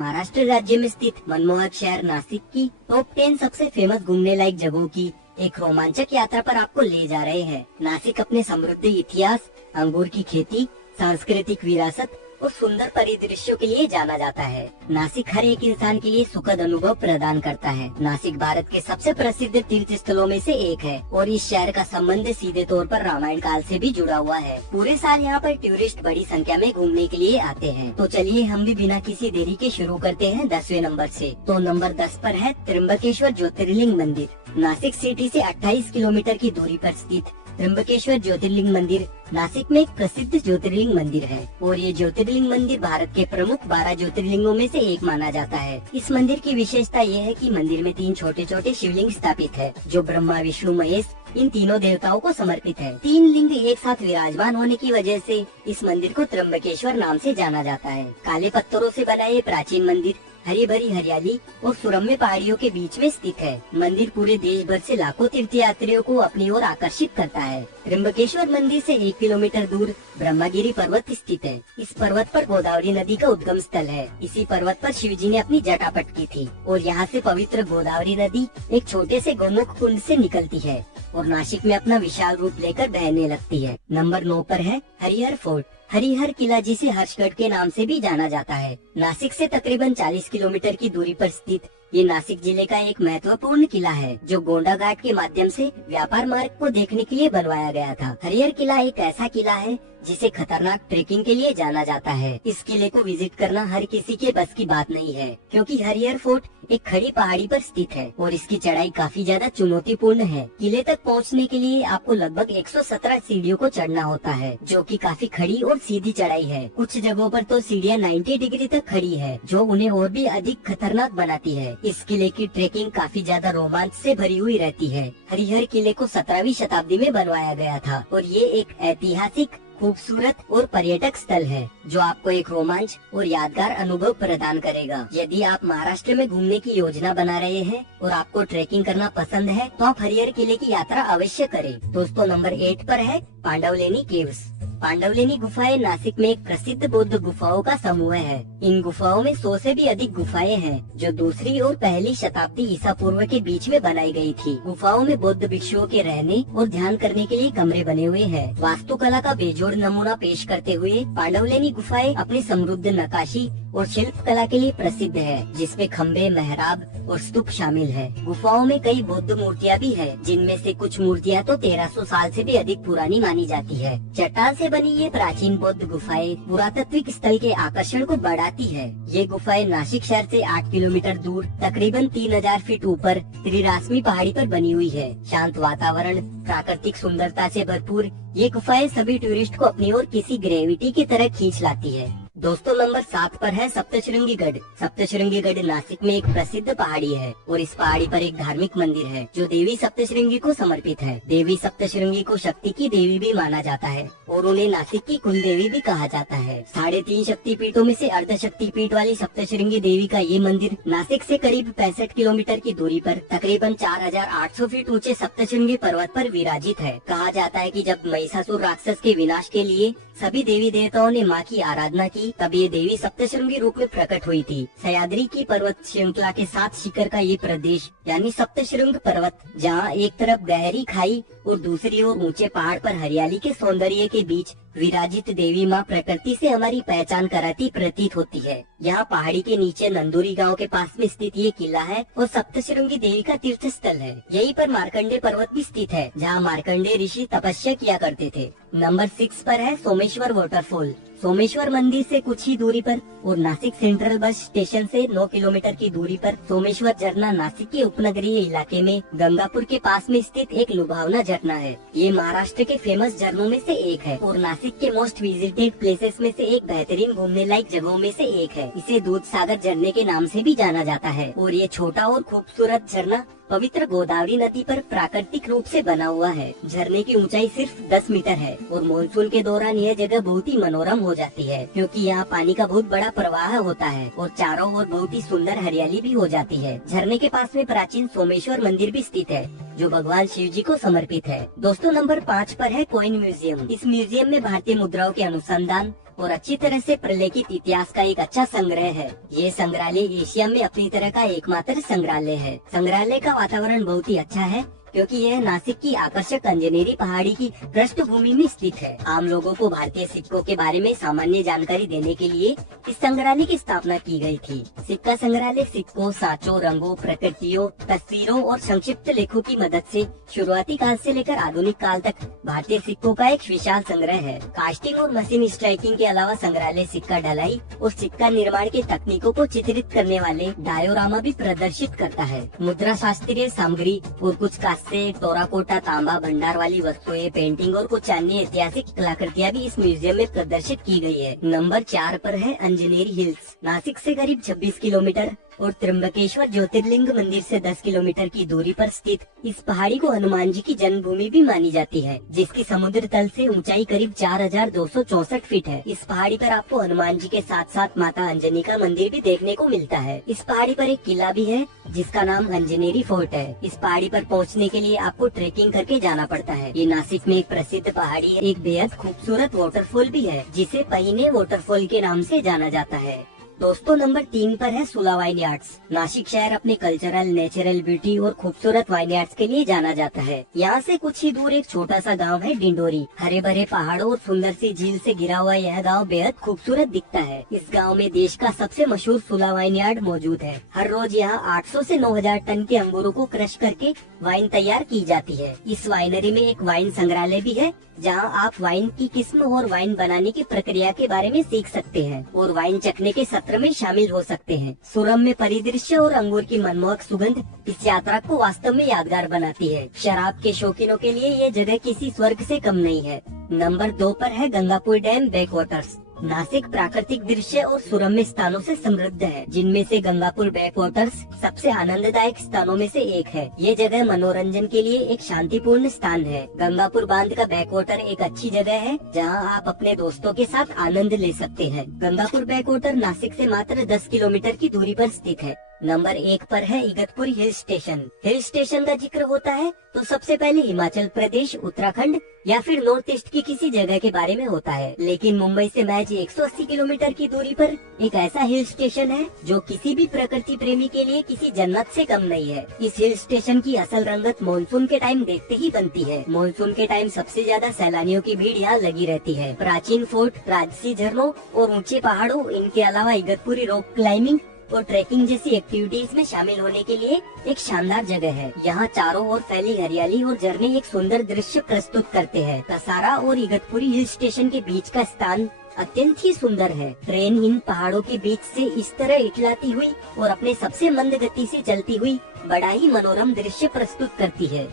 महाराष्ट्र राज्य में स्थित मनमोहक शहर नासिक की टॉप 10 सबसे फेमस घूमने लायक जगहों की एक रोमांचक यात्रा पर आपको ले जा रहे हैं। नासिक अपने समृद्ध इतिहास, अंगूर की खेती, सांस्कृतिक विरासत और सुंदर परिदृश्यों के लिए जाना जाता है। नासिक हर एक इंसान के लिए सुखद अनुभव प्रदान करता है। नासिक भारत के सबसे प्रसिद्ध तीर्थ स्थलों में से एक है और इस शहर का संबंध सीधे तौर पर रामायण काल से भी जुड़ा हुआ है। पूरे साल यहाँ पर टूरिस्ट बड़ी संख्या में घूमने के लिए आते हैं। तो चलिए हम भी बिना किसी देरी के शुरू करते हैं 10वें नंबर से। तो नंबर 10 पर है त्र्यंबकेश्वर ज्योतिर्लिंग मंदिर। नासिक सिटी से 28 किलोमीटर की दूरी पर स्थित त्र्यंबकेश्वर ज्योतिर्लिंग मंदिर नासिक में एक प्रसिद्ध ज्योतिर्लिंग मंदिर है और ये ज्योतिर्लिंग मंदिर भारत के प्रमुख 12 ज्योतिर्लिंगों में से एक माना जाता है। इस मंदिर की विशेषता ये है कि मंदिर में 3 छोटे छोटे शिवलिंग स्थापित है जो ब्रह्मा, विष्णु, महेश इन तीनों देवताओं को समर्पित है। 3 लिंग एक साथ विराजमान होने की वजह से इस मंदिर को त्र्यंबकेश्वर नाम से जाना जाता है। काले पत्थरों से बना ये प्राचीन मंदिर हरी भरी हरियाली और सुरम्य पहाड़ियों के बीच में स्थित है। मंदिर पूरे देश भर से लाखों तीर्थयात्रियों को अपनी ओर आकर्षित करता है। त्र्यंबकेश्वर मंदिर से 1 किलोमीटर दूर ब्रह्मगिरी पर्वत स्थित है। इस पर्वत पर गोदावरी नदी का उद्गम स्थल है। इसी पर्वत पर शिवजी ने अपनी जटा पटकी थी और यहाँ से पवित्र गोदावरी नदी एक छोटे से गोमुख कुंड से निकलती है और नासिक में अपना विशाल रूप लेकर बहने लगती है। नंबर 9 पर है हरिहर फोर्ट। हरिहर किला जिसे हर्षगढ़ के नाम से भी जाना जाता है। नासिक से तकरीबन 40 किलोमीटर की दूरी पर स्थित ये नासिक जिले का एक महत्वपूर्ण किला है जो गोंडा घाट के माध्यम से व्यापार मार्ग को देखने के लिए बनवाया गया था। हरिहर किला एक ऐसा किला है जिसे खतरनाक ट्रेकिंग के लिए जाना जाता है। इस किले को विजिट करना हर किसी के बस की बात नहीं है क्योंकि हरिहर फोर्ट एक खड़ी पहाड़ी पर स्थित है और इसकी चढ़ाई काफी ज्यादा चुनौतीपूर्ण है। किले तक पहुंचने के लिए आपको लगभग 117 सीढ़ियों को चढ़ना होता है जो कि काफी खड़ी और सीधी चढ़ाई है। कुछ जगहों पर तो सीढ़ियां 90 डिग्री तक खड़ी है जो उन्हें और भी अधिक खतरनाक बनाती है। इस किले की ट्रेकिंग काफी ज्यादा रोमांच से भरी हुई रहती है। हरिहर किले को 17वीं शताब्दी में बनवाया गया था और ये एक ऐतिहासिक, खूबसूरत और पर्यटक स्थल है जो आपको एक रोमांच और यादगार अनुभव प्रदान करेगा। यदि आप महाराष्ट्र में घूमने की योजना बना रहे हैं और आपको ट्रैकिंग करना पसंद है तो आप हरिहर किले की यात्रा अवश्य करें। दोस्तों नंबर 8 पर है पांडवलेनी केव्स। पांडवलेनी गुफाएं नासिक में एक प्रसिद्ध बौद्ध गुफाओं का समूह है। इन गुफाओं में 100 से भी अधिक गुफाएं हैं जो 2री और पहली शताब्दी ईसा पूर्व के बीच में बनाई गई थी। गुफाओं में बौद्ध भिक्षुओं के रहने और ध्यान करने के लिए कमरे बने हुए हैं। वास्तुकला का बेजोड़ नमूना पेश करते हुए पांडवलेनी गुफाएं अपनी समृद्ध नक्काशी और शिल्प कला के लिए प्रसिद्ध है जिसमें खम्बे, मेहराब और स्तूप शामिल है। गुफाओं में कई बौद्ध मूर्तियां भी है जिनमें से कुछ मूर्तियां तो 1300 साल से भी अधिक पुरानी मानी जाती है। चट्टान से बनी ये प्राचीन बौद्ध गुफाएं पुरातात्विक स्थल के आकर्षण को बढ़ाती है। ये गुफाएं नासिक शहर से 8 किलोमीटर दूर तकरीबन 3000 फीट ऊपर त्रिरासमी पहाड़ी पर बनी हुई है। शांत वातावरण, प्राकृतिक सुंदरता से भरपूर ये गुफाएं सभी टूरिस्ट को अपनी ओर किसी ग्रेविटी की तरह खींच लाती है। दोस्तों नंबर 7 पर है सप्तशृंगी गढ़। सप्तशृंगी गढ़ नासिक में एक प्रसिद्ध पहाड़ी है और इस पहाड़ी पर एक धार्मिक मंदिर है जो देवी सप्तशृंगी को समर्पित है। देवी सप्तशृंगी को शक्ति की देवी भी माना जाता है और उन्हें नासिक की कुल देवी भी कहा जाता है। 3.5 शक्तिपीठों में से अर्ध शक्तिपीठ वाली सप्तशृंगी देवी का ये मंदिर नासिक से करीब 65 किलोमीटर की दूरी पर तकरीबन 4800 फीट ऊंचे सप्तशृंगी पर्वत पर विराजित है। कहा जाता है कि जब महिषासुर राक्षस के विनाश के लिए सभी देवी देवताओं ने मां की आराधना की तब ये देवी सप्तशृंगी रूप में प्रकट हुई थी। सह्याद्री की पर्वत श्रृंखला के 7 शिखर का ये प्रदेश यानी सप्तशृंग पर्वत, जहाँ एक तरफ गहरी खाई और दूसरी ओर ऊंचे पहाड़ पर हरियाली के सौंदर्य के बीच विराजित देवी माँ प्रकृति से हमारी पहचान कराती प्रतीत होती है। यहाँ पहाड़ी के नीचे नंदूरी गांव के पास में स्थित ये किला है और सप्तशृंगी देवी का तीर्थ स्थल है। यहीं पर मार्कंडे पर्वत भी स्थित है जहाँ मार्कंडे ऋषि तपस्या किया करते थे। नंबर 6 पर है सोमेश्वर वाटरफॉल। सोमेश्वर मंदिर से कुछ ही दूरी पर और नासिक सेंट्रल बस स्टेशन से 9 किलोमीटर की दूरी पर सोमेश्वर झरना नासिक के उपनगरीय इलाके में गंगापुर के पास में स्थित एक लुभावना झरना है। ये महाराष्ट्र के फेमस झरनों में से एक है और नासिक के मोस्ट विजिटेड प्लेसेस में से एक बेहतरीन घूमने लायक जगहों में से एक है। इसे दूध सागर झरने के नाम से भी जाना जाता है और ये छोटा और खूबसूरत झरना पवित्र गोदावरी नदी पर प्राकृतिक रूप से बना हुआ है। झरने की ऊंचाई सिर्फ 10 मीटर है और मानसून के दौरान यह जगह बहुत ही मनोरम हो जाती है क्योंकि यहाँ पानी का बहुत बड़ा प्रवाह होता है और चारों ओर बहुत ही सुंदर हरियाली भी हो जाती है। झरने के पास में प्राचीन सोमेश्वर मंदिर भी स्थित है जो भगवान शिव जी को समर्पित है। दोस्तों नंबर 5 पर है कॉइन म्यूजियम। इस म्यूजियम में भारतीय मुद्राओं के अनुसंधान और अच्छी तरह से प्रलेखित इतिहास का एक अच्छा संग्रह है। ये संग्रहालय एशिया में अपनी तरह का एकमात्र संग्रहालय है। संग्रहालय का वातावरण बहुत ही अच्छा है क्योंकि यह नासिक की आकर्षक अंजनेरी पहाड़ी की पृष्ठभूमि में स्थित है। आम लोगों को भारतीय सिक्कों के बारे में सामान्य जानकारी देने के लिए इस संग्रहालय की स्थापना की गई थी। सिक्का संग्रहालय सिक्कों, सांचों, रंगों, प्रकृतियों, तस्वीरों और संक्षिप्त लेखों की मदद से शुरुआती काल से लेकर आधुनिक काल तक भारतीय सिक्कों का एक विशाल संग्रह है। कास्टिंग और मशीन स्ट्राइकिंग के अलावा संग्रहालय सिक्का ढलाई और सिक्का निर्माण के तकनीकों को चित्रित करने वाले डायोरामा भी प्रदर्शित करता है। मुद्रा शास्त्रीय सामग्री और कुछ से टोराकोटा, तांबा, भंडार वाली वस्तुएं, पेंटिंग और कुछ अन्य ऐतिहासिक कलाकृतियां भी इस म्यूजियम में प्रदर्शित की गई है। नंबर 4 पर है अंजनेरी हिल्स। नासिक से करीब 26 किलोमीटर और त्र्यंबकेश्वर ज्योतिर्लिंग मंदिर से 10 किलोमीटर की दूरी पर स्थित इस पहाड़ी को हनुमान जी की जन्मभूमि भी मानी जाती है, जिसकी समुद्र तल से ऊंचाई करीब 4264 फीट है। इस पहाड़ी पर आपको हनुमान जी के साथ साथ माता अंजनी का मंदिर भी देखने को मिलता है। इस पहाड़ी पर एक किला भी है जिसका नाम अंजनेरी फोर्ट है। इस पहाड़ी पर पहुंचने के लिए आपको ट्रेकिंग करके जाना पड़ता है। ये नासिक में एक प्रसिद्ध पहाड़ी है। एक बेहद खूबसूरत वाटरफॉल भी है जिसे पहिने वाटरफॉल के नाम से जाना जाता है। दोस्तों, नंबर 3 पर है सुला वाइनयार्ड्स। नासिक शहर अपने कल्चरल, नेचुरल ब्यूटी और खूबसूरत वाइनयार्ड्स के लिए जाना जाता है। यहाँ से कुछ ही दूर एक छोटा सा गांव है डिंडोरी। हरे भरे पहाड़ों और सुंदर सी झील से घिरा हुआ यह गांव बेहद खूबसूरत दिखता है। इस गांव में देश का सबसे मशहूर सुला वाइनयार्ड मौजूद है। हर रोज यहाँ 800 से 9000 टन के अंगूरों को क्रश करके वाइन तैयार की जाती है। इस वाइनरी में एक वाइन संग्रहालय भी है जहाँ आप वाइन की किस्म और वाइन बनाने की प्रक्रिया के बारे में सीख सकते हैं और वाइन चखने के सत्र में शामिल हो सकते हैं। सुरम्य परिदृश्य और अंगूर की मनमोहक सुगंध इस यात्रा को वास्तव में यादगार बनाती है। शराब के शौकीनों के लिए ये जगह किसी स्वर्ग से कम नहीं है। नंबर 2 पर है Gangapur dam back waters. Nashik प्राकृतिक दृश्य और सुरम्य स्थानों से समृद्ध है, जिनमें से गंगापुर बैक वाटर्स सबसे आनंददायक स्थानों में से एक है। ये जगह मनोरंजन के लिए एक शांतिपूर्ण स्थान है। गंगापुर बांध का बैक वाटर एक अच्छी जगह है जहां आप अपने दोस्तों के साथ आनंद ले सकते हैं। गंगापुर बैक वाटर नासिक से मात्र 10 किलोमीटर की दूरी पर स्थित है। नंबर 1 पर है Igatpuri hill station. Hill station का जिक्र होता है तो सबसे पहले हिमाचल प्रदेश, उत्तराखंड या फिर नॉर्थ ईस्ट की किसी जगह के बारे में होता है। लेकिन मुंबई से महज 180 किलोमीटर की दूरी पर एक ऐसा हिल स्टेशन है जो किसी भी प्रकृति प्रेमी के लिए किसी जन्नत से कम नहीं है। इस हिल स्टेशन की असल रंगत मानसून के टाइम देखते ही बनती है। मानसून के टाइम सबसे ज्यादा सैलानियों की भीड़ यहाँ लगी रहती है। प्राचीन फोर्ट, राजसी झरनों और ऊंचे पहाड़ों, इनके अलावा इगतपुरी रॉक क्लाइंबिंग और ट्रैकिंग जैसी एक्टिविटीज में शामिल होने के लिए एक शानदार जगह है। यहाँ चारों ओर फैली हरियाली और झरने एक सुंदर दृश्य प्रस्तुत करते हैं। कसारा और इगतपुरी हिल स्टेशन के बीच का स्थान अत्यंत ही सुंदर है। ट्रेन इन पहाड़ों के बीच से इस तरह इठलाती हुई और अपने सबसे मंद गति से चलती हुई बड़ा ही मनोरम दृश्य प्रस्तुत करती है।